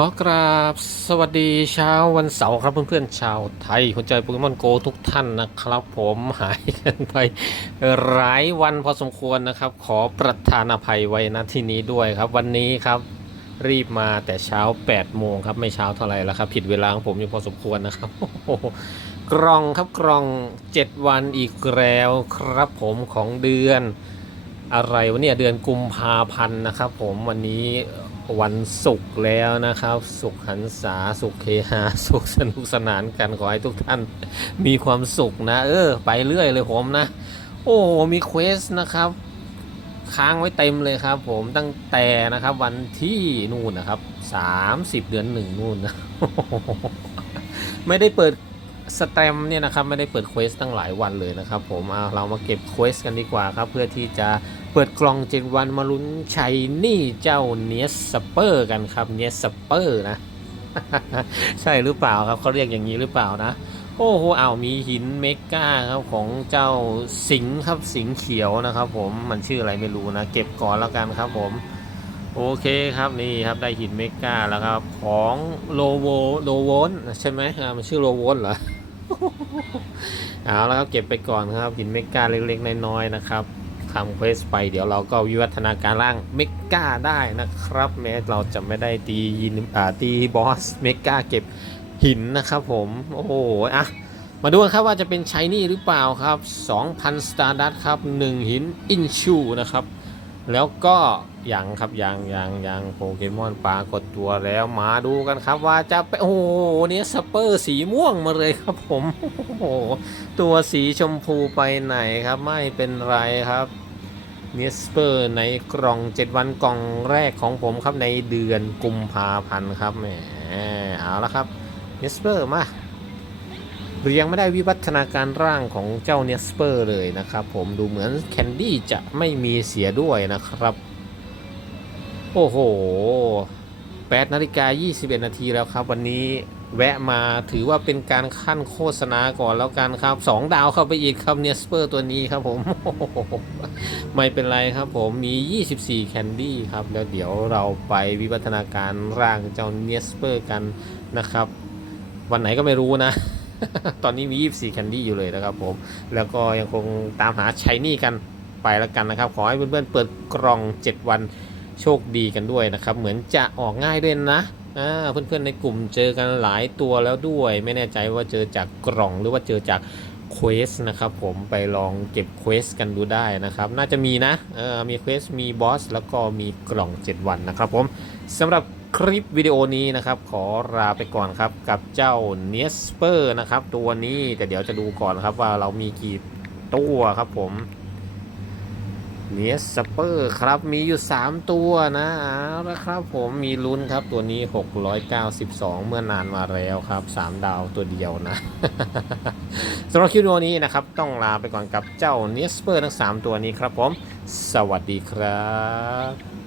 ขอกราบสวัสดีเช้าวันเสาร์ครับเพื่อนๆชาวไทยคนใจโปเกมอนโกทุกท่านนะครับ ผมหายกันไปหลายวันพอสมควรนะครับ ขอประทานอภัยไว้ณที่นี้ด้วยครับ วันนี้ครับรีบมาแต่เช้า8โมงครับไม่เช้าเท่าไหร่แล้วครับผิดเวลาของผมอยู่พอสมควรนะครับกล่องครับกล่อง 7 วันอีกแล้วครับผมของเดือนอะไรวะเนี่ยเดือนกุมภาพันธ์นะครับ ผมวันนี้ วันศุกร์แล้วนะครับ สุขหันษาสุขเคหาสุขสนุกสนานกันขอให้ทุกท่านมีความสุขนะ เออ ไปเรื่อยเลยผมนะ โอ้มีเควสนะครับ ค้างไว้เต็มเลยครับ ผมตั้งแต่นะครับ วันที่นู่นนะครับ30เดือนหนึ่งนู่นนะไม่ได้เปิด สแตมเนี่ยนะครับไม่ได้เปิดเควสตั้งหลายวันเลยนะครับผมเอาเรามาเก็บเควสกันดีกว่าครับเพื่อที่จะเปิดกล่องเจ็ดวันมาลุ้นชัยนี่เจ้าเนียสเปอร์กันครับเนียสเปอร์นะ ใช่หรือเปล่าครับเขาเรียกอย่างนี้หรือเปล่านะ โอ้โหเอามีหินเมกาครับของเจ้าสิงครับสิงเขียวนะครับผมมันชื่ออะไรไม่รู้นะ เก็บก่อนแล้วกันครับผมโอเคครับนี่ครับได้หินเมกาแล้วครับ ของโลโวโลโวนใช่ไหมมันชื่อโลโวนเหรอ เอาแล้วครับเก็บไปก่อนครับหินเมกาเล็กๆน้อยๆนะครับทำเควสไปเดี๋ยวเราก็วิวัฒนาการร่างเมกาได้นะครับ แม้เราจะไม่ได้ตียินอ่าตีบอสเมกาเก็บหินนะครับผมโอ้โหอะมาดูกันครับว่าจะเป็นชายนี่หรือเปล่าครับ 2,000 Stardust ครับ 1 หินอินชูนะครับ แล้วก็ ยังครับยังยังยังโปเกมอนปรากฏตัวแล้วมาดูกันครับว่าจะไปโอ้โหเนี่ยสเปอร์สีม่วงมาเลยครับผมโอ้โหตัวสีชมพูไปไหนครับไม่เป็นไรครับเนสเปอร์ในกล่อง 7 วันกล่องแรกของผมครับในเดือนกุมภาพันธ์ครับแหมเอาละครับเนสเปอร์มาหรือยังไม่ได้วิวัฒนาการร่างของเจ้าเนสเปอร์เลยนะครับผมดูเหมือนแคนดี้จะไม่มีเสียด้วยนะครับ โอ้โห8นาฬิกา21 นาทีแล้วครับ วันนี้แวะมาถือว่าเป็นการขั้นโฆษณาก่อนแล้วกันครับ 2 ดาวเข้าไปอีกครับเนสเปอร์ตัวนี้ครับผม ไม่เป็นไรครับผมมี 24 แคนดี้ครับ แล้วเดี๋ยวเราไปวิวัฒนาการร่างเจ้าเนสเปอร์กันนะครับ วันไหนก็ไม่รู้นะ ตอนนี้มี 24 แคนดี้อยู่เลยนะครับผม แล้วก็ยังคงตามหาชัยนี่กันไปแล้วกันนะครับ ขอให้เพื่อนๆเปิดกล่อง 7 วัน โชคดีกันด้วยนะครับ เหมือนจะออกง่ายด้วยนะอ่าเพื่อนๆในกลุ่มเจอกันหลายตัวแล้วด้วย ไม่แน่ใจว่าเจอจากกล่องหรือว่าเจอจากเควสนะครับผมไปลองเก็บเควสกันดูได้นะครับ น่าจะมีนะเออมีเควสมีบอสแล้วก็มีกล่อง 7 วันนะครับผมสำหรับคลิปวิดีโอนี้นะครับขอลาไปก่อนครับกับเจ้าเนสเปอร์นะครับตัวนี้แต่เดี๋ยวจะดูก่อนครับว่าเรามีกี่ตัวครับผม เนสสเปอร์ครับมีอยู่ 3 ตัวนะเอาละครับผมมีลุ้นครับตัวนี้ 692 เมื่อนานมาแล้วครับ 3 ดาวตัวเดียวนะสำหรับคลิปวิดีโอนี้นะครับ ต้องลาไปก่อนกับเจ้าเนสเปอร์ทั้ง 3 ตัวนี้ครับผม สวัสดีครับ